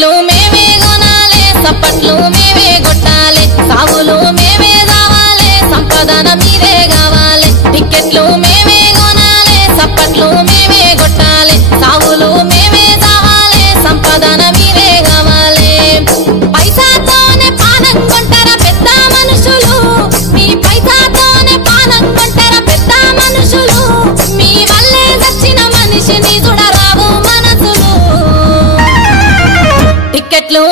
టిక్కెట్లు మేమే కొనాలే సప్పట్లు మేమే కొట్టాలి సాగులు మేమే రావాలి సంపదన మీరే కావాలి టిక్కెట్లు మేమే కొనాలి సప్పట్లు మేమే కొట్టాలి సాగులు మేమే రావాలి సంపదన మీరే కావాలి పైసాతోనే పానం కొంటారా పెద్ద మనుషులు మీ పైసాతోనే పానం కొంటారా పెద్ద మనుషులు మీ వల్లే చచ్చిన మనిషిని చూడరావు మనసులు టిక్కెట్లు